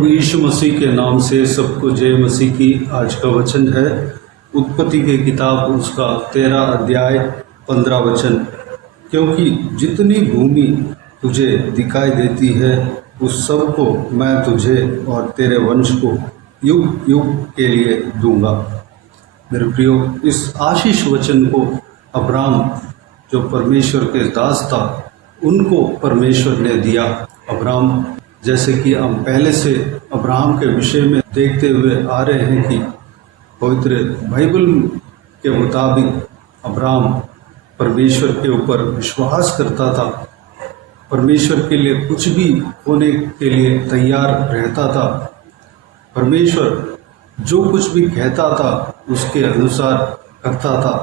प्रभु यीशु मसीह के नाम से सबको जय मसीह की। आज का वचन है उत्पत्ति की किताब उसका 13 अध्याय 15 वचन। क्योंकि जितनी भूमि तुझे दिखाई देती है उस सब को मैं तुझे और तेरे वंश को युग युग के लिए दूंगा। मेरे प्रियो, इस आशीष वचन को अब्राहम जो परमेश्वर के दास था उनको परमेश्वर ने दिया। अब्राहम, जैसे कि हम पहले से अब्राहम के विषय में देखते हुए आ रहे हैं कि पवित्र बाइबल के मुताबिक अब्राहम परमेश्वर के ऊपर विश्वास करता था, परमेश्वर के लिए कुछ भी होने के लिए तैयार रहता था। परमेश्वर जो कुछ भी कहता था उसके अनुसार करता था।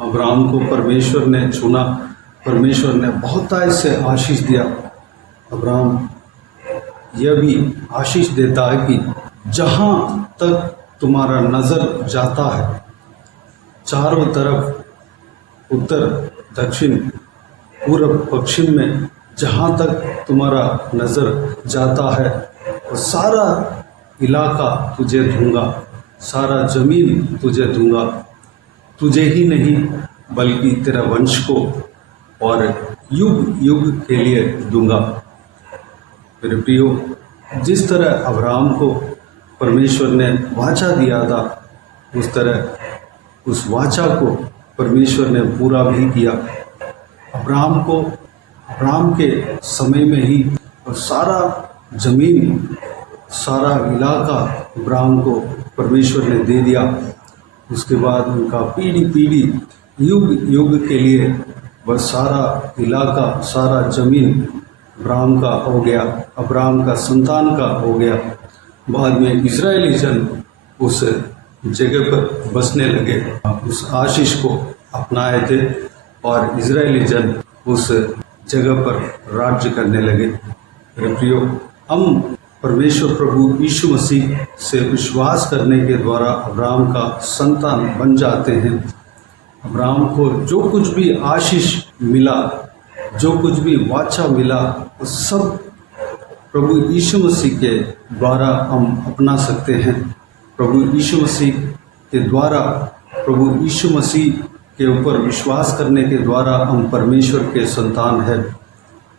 अब्राहम को परमेश्वर ने चुना, परमेश्वर ने बहुतायत से आशीष दिया। अब्राहम यह भी आशीष देता है कि जहाँ तक तुम्हारा नज़र जाता है, चारों तरफ उत्तर दक्षिण पूर्व पश्चिम में जहाँ तक तुम्हारा नज़र जाता है वो सारा इलाका तुझे दूंगा, सारा ज़मीन तुझे दूंगा। तुझे ही नहीं बल्कि तेरा वंश को और युग युग के लिए दूंगा। मेरे प्रियो, जिस तरह अब्राहम को परमेश्वर ने वाचा दिया था उस तरह उस वाचा को परमेश्वर ने पूरा भी किया। अब्राहम के समय में ही और सारा ज़मीन, सारा इलाका अब्राहम को परमेश्वर ने दे दिया। उसके बाद उनका पीढ़ी पीढ़ी युग युग के लिए वह सारा इलाका, सारा ज़मीन अब्राहम का हो गया, अब्राहम का संतान का हो गया। बाद में इजरायली जन उस जगह पर बसने लगे, उस आशीष को अपनाए थे और इजरायली जन उस जगह पर राज्य करने लगे। मेरे प्रियो, हम परमेश्वर प्रभु यीशु मसीह से विश्वास करने के द्वारा अब्राहम का संतान बन जाते हैं। अब्राहम को जो कुछ भी आशीष मिला, जो कुछ भी वाचा मिला, वो सब प्रभु यीशु मसीह के द्वारा हम अपना सकते हैं। प्रभु यीशु मसीह के द्वारा, प्रभु यीशु मसीह के ऊपर विश्वास करने के द्वारा हम परमेश्वर के संतान हैं।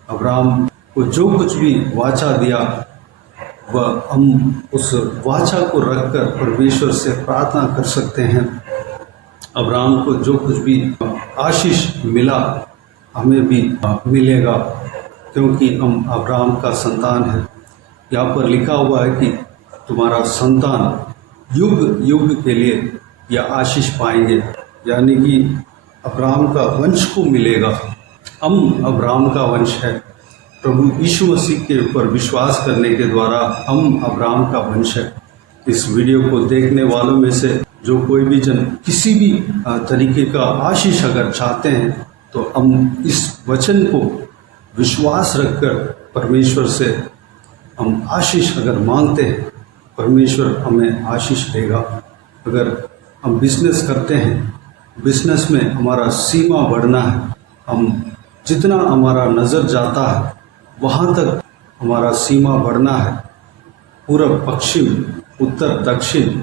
अब्राहम को जो कुछ भी वाचा दिया वह हम उस वाचा को रखकर परमेश्वर से प्रार्थना कर सकते हैं। अब्राहम को जो कुछ भी आशीष मिला हमें भी मिलेगा, क्योंकि हम अब्राहम का संतान है। यहाँ पर लिखा हुआ है कि तुम्हारा संतान युग युग के लिए यह आशीष पाएंगे, यानी कि अब्राहम का वंश को मिलेगा। हम अब्राहम का वंश है। प्रभु यीशु मसीह के ऊपर विश्वास करने के द्वारा हम अब्राहम का वंश है। इस वीडियो को देखने वालों में से जो कोई भी जन किसी भी तरीके का आशीष अगर चाहते हैं तो हम इस वचन को विश्वास रखकर परमेश्वर से हम आशीष अगर मांगते हैं, परमेश्वर हमें आशीष देगा। अगर हम बिजनेस करते हैं, बिजनेस में हमारा सीमा बढ़ना है, हम जितना हमारा नज़र जाता है वहाँ तक हमारा सीमा बढ़ना है, पूर्व पश्चिम उत्तर दक्षिण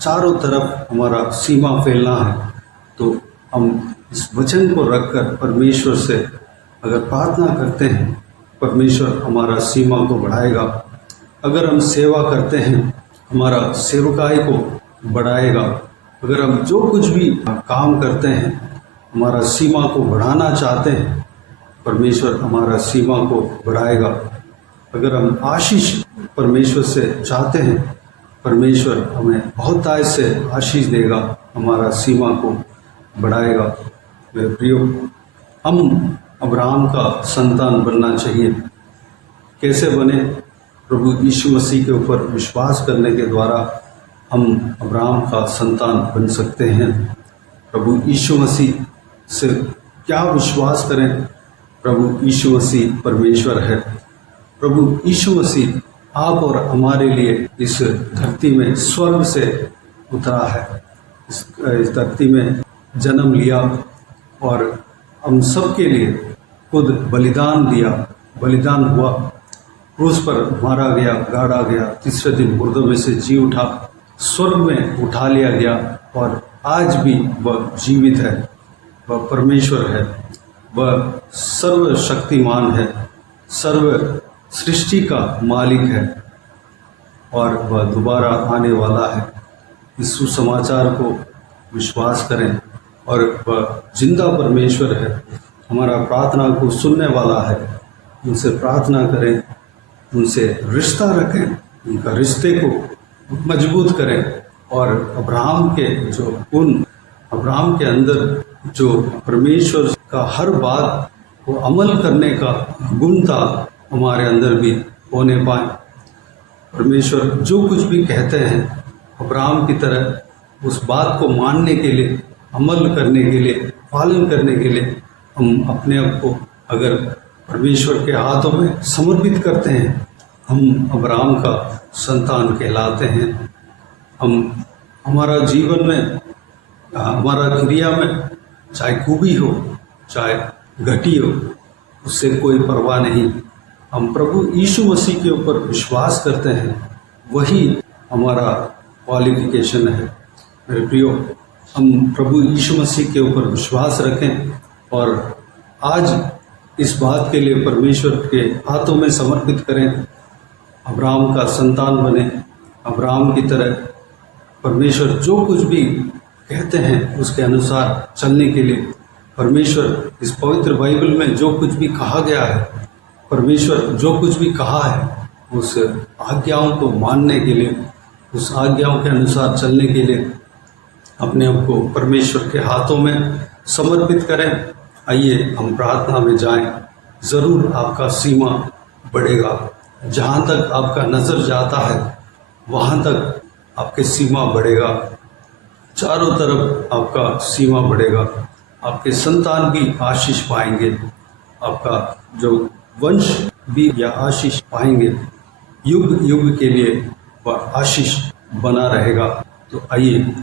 चारों तरफ हमारा सीमा फैलना है, तो हम इस वचन को रखकर परमेश्वर से अगर प्रार्थना करते हैं, परमेश्वर हमारा सीमा को बढ़ाएगा। अगर हम सेवा करते हैं, हमारा सेवकाई को बढ़ाएगा। अगर हम जो कुछ भी काम करते हैं, हमारा सीमा को बढ़ाना चाहते हैं, परमेश्वर हमारा सीमा को बढ़ाएगा। अगर हम आशीष परमेश्वर से चाहते हैं, परमेश्वर हमें बहुतायत से आशीष देगा, हमारा सीमा को बढ़ाएगा। मेरे प्रियो, हम अब्राहम का संतान बनना चाहिए। कैसे बने? प्रभु यीशु मसीह के ऊपर विश्वास करने के द्वारा हम अब्राहम का संतान बन सकते हैं। प्रभु यीशु मसीह से क्या विश्वास करें? प्रभु यीशु मसीह परमेश्वर है। प्रभु यीशु मसीह आप और हमारे लिए इस धरती में स्वर्ग से उतरा है, इस धरती में जन्म लिया और हम सब के लिए खुद बलिदान दिया, बलिदान हुआ। क्रूस पर मारा गया, गाड़ा गया, तीसरे दिन मुर्दों में से जी उठा, स्वर्ग में उठा लिया गया और आज भी वह जीवित है, वह परमेश्वर है, वह सर्वशक्तिमान है, सर्व सृष्टि का मालिक है और वह दोबारा आने वाला है। इस सुसमाचार को विश्वास करें और वह जिंदा परमेश्वर है, हमारा प्रार्थना को सुनने वाला है। उनसे प्रार्थना करें, उनसे रिश्ता रखें, उनका रिश्ते को मजबूत करें और अब्राहम के अंदर जो परमेश्वर का हर बात को अमल करने का गुण था हमारे अंदर भी होने पाए। परमेश्वर जो कुछ भी कहते हैं अब्राहम की तरह उस बात को मानने के लिए, अमल करने के लिए, पालन करने के लिए हम अपने आप को अगर परमेश्वर के हाथों में समर्पित करते हैं, हम अब्राहम का संतान कहलाते हैं। हम हमारा जीवन में, हमारा क्रिया में चाहे खूबी हो चाहे घटी हो, उससे कोई परवाह नहीं। हम प्रभु यीशु मसीह के ऊपर विश्वास करते हैं, वही हमारा क्वालिफिकेशन है। मेरे प्रियो, हम प्रभु यीशु मसीह के ऊपर विश्वास रखें और आज इस बात के लिए परमेश्वर के हाथों में समर्पित करें, अब्राहम का संतान बने। अब्राहम की तरह परमेश्वर जो कुछ भी कहते हैं उसके अनुसार चलने के लिए, परमेश्वर इस पवित्र बाइबल में जो कुछ भी कहा गया है, परमेश्वर जो कुछ भी कहा है, उस आज्ञाओं को मानने के लिए, उस आज्ञाओं के अनुसार चलने के लिए अपने आप को परमेश्वर के हाथों में समर्पित करें। आइए हम प्रार्थना में जाएं। ज़रूर आपका सीमा बढ़ेगा। जहाँ तक आपका नज़र जाता है वहाँ तक आपके सीमा बढ़ेगा, चारों तरफ आपका सीमा बढ़ेगा। आपके संतान भी आशीष पाएंगे, आपका जो वंश भी या आशीष पाएंगे, युग युग के लिए वह आशीष बना रहेगा। तो आइए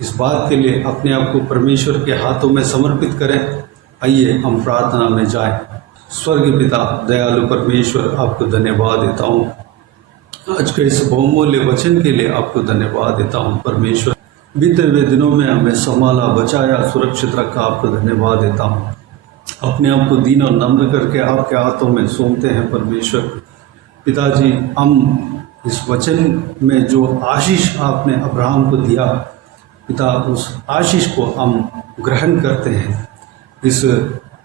इस बात के लिए अपने आप को परमेश्वर के हाथों में समर्पित करें। आइए हम प्रार्थना में जाएं। स्वर्गीय पिता, दयालु परमेश्वर, आपको धन्यवाद देता हूँ आज के इस बहुमूल्य वचन के लिए। आपको धन्यवाद देता हूँ परमेश्वर, बीते हुए दिनों में हमें संभाला, बचाया, सुरक्षित रखा। आपको धन्यवाद देता हूँ। अपने आप को दीन और नम्र करके आपके हाथों में सौंपते हैं परमेश्वर। पिताजी, हम इस वचन में जो आशीष आपने अब्राहम को दिया पिता, उस आशीष को हम ग्रहण करते हैं। इस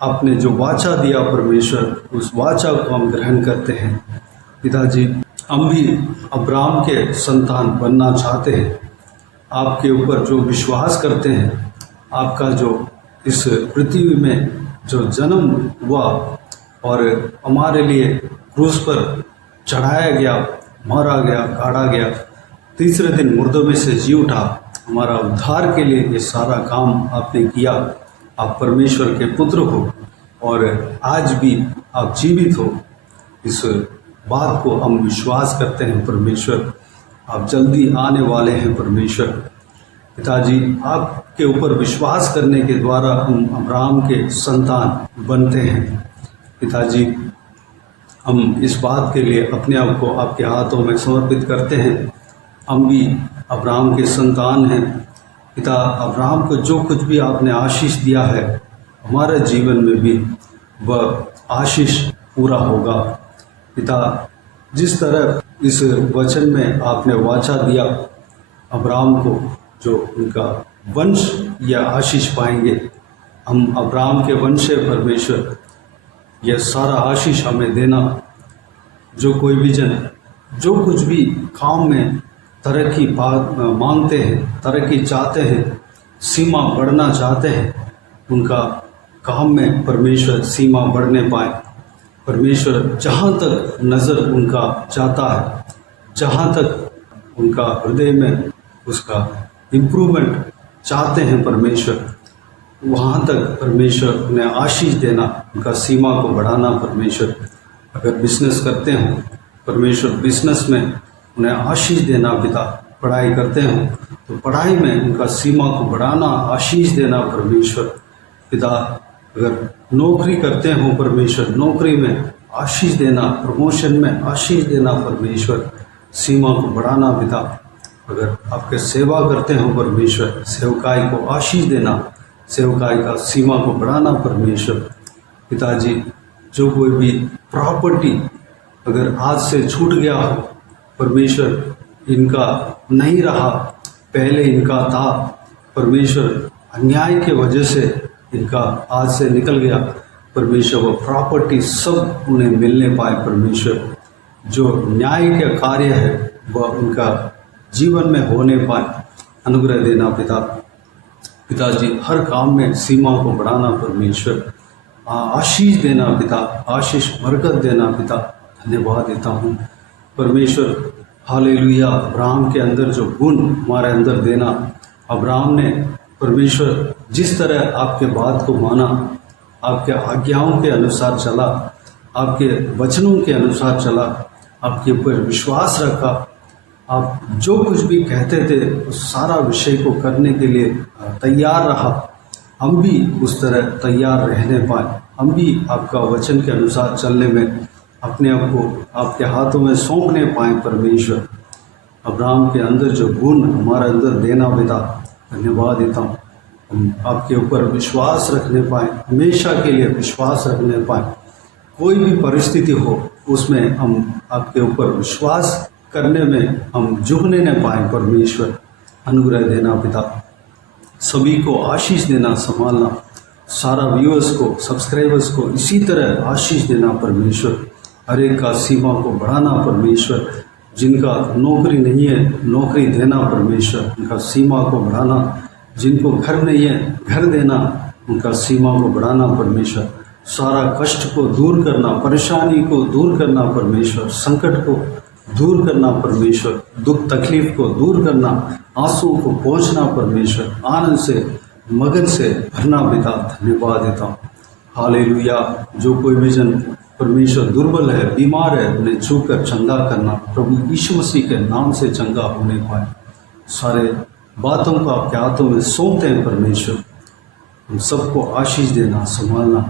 आपने जो वाचा दिया परमेश्वर, उस वाचा को हम ग्रहण करते हैं। पिताजी, हम भी अब्राहम के संतान बनना चाहते हैं। आपके ऊपर जो विश्वास करते हैं, आपका जो इस पृथ्वी में जो जन्म हुआ और हमारे लिए क्रूस पर चढ़ाया गया, मारा गया, गाड़ा गया, तीसरे दिन मुर्दों में से जी उठा, हमारा उद्धार के लिए ये सारा काम आपने किया। आप परमेश्वर के पुत्र हो और आज भी आप जीवित हो, इस बात को हम विश्वास करते हैं परमेश्वर। आप जल्दी आने वाले हैं परमेश्वर। पिताजी, आपके ऊपर विश्वास करने के द्वारा हम अब्राहम के संतान बनते हैं। पिताजी, हम इस बात के लिए अपने आप को आपके हाथों में समर्पित करते हैं। हम भी अब्राहम के संतान हैं। पिता, अब्राहम को जो कुछ भी आपने आशीष दिया है, हमारे जीवन में भी वह आशीष पूरा होगा। पिता, जिस तरह इस वचन में आपने वाचा दिया अब्राहम को, जो उनका वंश या आशीष पाएंगे, हम अब्राहम के वंश से परमेश्वर यह सारा आशीष हमें देना। जो कोई भी जन जो कुछ भी काम में तरक्की मांगते हैं, तरक्की चाहते हैं, सीमा बढ़ना चाहते हैं, उनका काम में परमेश्वर सीमा बढ़ने पाए। परमेश्वर जहाँ तक नज़र उनका जाता है, जहाँ तक उनका हृदय में उसका इम्प्रूवमेंट चाहते हैं परमेश्वर, वहाँ तक परमेश्वर उन्हें आशीष देना, उनका सीमा को बढ़ाना। परमेश्वर अगर बिजनेस करते हों, परमेश्वर बिजनेस में उन्हें आशीष देना। पिता, पढ़ाई करते हों तो पढ़ाई में उनका सीमा को बढ़ाना, आशीष देना परमेश्वर। पिता, अगर नौकरी करते हों परमेश्वर, नौकरी में आशीष देना, प्रमोशन में आशीष देना परमेश्वर, सीमा को बढ़ाना पिता। अगर आपके सेवा करते हो परमेश्वर, सेवकाई को आशीष देना, सेवकाई का सीमा को बढ़ाना परमेश्वर। पिताजी, जो कोई भी प्रॉपर्टी अगर आज से छूट गया हो परमेश्वर, इनका नहीं रहा, पहले इनका था परमेश्वर, अन्याय के वजह से इनका आज से निकल गया परमेश्वर, वो प्रॉपर्टी सब उन्हें मिलने पाए परमेश्वर। जो न्याय का कार्य है वह उनका जीवन में होने पाए, अनुग्रह देना पिता। पिताजी, हर काम में सीमा को बढ़ाना परमेश्वर, आशीष देना पिता, आशीष बरकत देना पिता। धन्यवाद देता हूँ परमेश्वर। हालेलुया। अब्राहम के अंदर जो गुण हमारे अंदर देना, अब्राहम ने परमेश्वर जिस तरह आपके बात को माना, आपके आज्ञाओं के अनुसार चला, आपके वचनों के अनुसार चला, आपके ऊपर विश्वास रखा, आप जो कुछ भी कहते थे उस सारा विषय को करने के लिए तैयार रहा। हम भी उस तरह तैयार रहने पाए, हम भी आपका वचन के अनुसार चलने में अपने आप को आपके हाथों में सौंपने पाए परमेश्वर। अब्राहम के अंदर जो गुण हमारे अंदर देना पिता, धन्यवाद देता हूँ। हम आपके ऊपर विश्वास रखने पाए, हमेशा के लिए विश्वास रखने पाए। कोई भी परिस्थिति हो उसमें हम आपके ऊपर विश्वास करने में हम झुकने न पाए परमेश्वर, अनुग्रह देना पिता। सभी को आशीष देना, संभालना, सारा व्यूअर्स को, सब्सक्राइबर्स को इसी तरह आशीष देना परमेश्वर। हर एक का सीमा को बढ़ाना परमेश्वर। जिनका नौकरी नहीं है, नौकरी देना परमेश्वर, उनका सीमा को बढ़ाना। जिनको घर नहीं है, घर देना, उनका सीमा को बढ़ाना परमेश्वर। सारा कष्ट को दूर करना, परेशानी को दूर करना परमेश्वर, संकट को दूर करना परमेश्वर, दुख तकलीफ को दूर करना, आंसुओं को पहुँचना परमेश्वर, आनंद से मगन से भरना पिता। धन्यवाद देता हूँ। हालेलुया। जो कोई भी जन परमेश्वर दुर्बल है, बीमार है, उन्हें छूकर चंगा करना, प्रभु यीशु मसीह के नाम से चंगा होने पाए। सारे बातों को आपके हाथों में सौंपते हैं परमेश्वर। हम सबको आशीष देना, संभालना।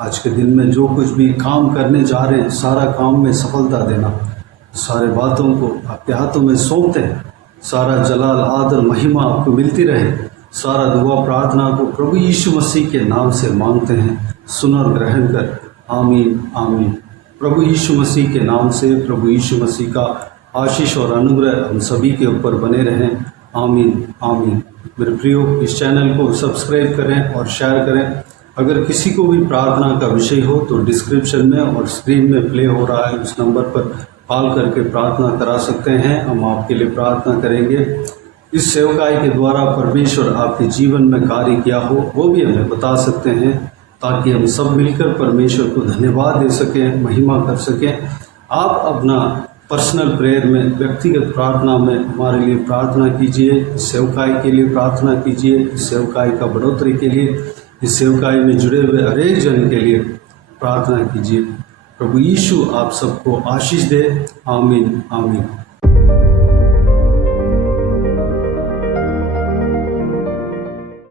आज के दिन में जो कुछ भी काम करने जा रहे हैं, सारा काम में सफलता देना। सारे बातों को आपके हाथों में सौंपते हैं। सारा जलाल, आदर, महिमा आपको मिलती रहे। सारा दुआ प्रार्थना को प्रभु यीशु मसीह के नाम से मांगते हैं, सुन और ग्रहण कर। आमीन, आमीन। प्रभु यीशु मसीह के नाम से प्रभु यीशु मसीह का आशीष और अनुग्रह हम सभी के ऊपर बने रहें। आमीन, आमीन। मेरे प्रियो, इस चैनल को सब्सक्राइब करें और शेयर करें। अगर किसी को भी प्रार्थना का विषय हो तो डिस्क्रिप्शन में और स्क्रीन में प्ले हो रहा है उस नंबर पर कॉल करके प्रार्थना करा सकते हैं। हम आपके लिए प्रार्थना करेंगे। इस सेवकाई के द्वारा परमेश्वर आपके जीवन में कार्य किया हो वो भी हमें बता सकते हैं, ताकि हम सब मिलकर परमेश्वर को धन्यवाद दे सकें, महिमा कर सकें। आप अपना पर्सनल प्रेयर में, व्यक्तिगत प्रार्थना में हमारे लिए प्रार्थना कीजिए। इस सेवकाई के लिए प्रार्थना कीजिए, इस सेवकाई का बढ़ोतरी के लिए, इस सेवकाई में जुड़े हुए हर एक जन के लिए प्रार्थना कीजिए। प्रभु यीशु आप सबको आशीष दे। आमीन, आमीन।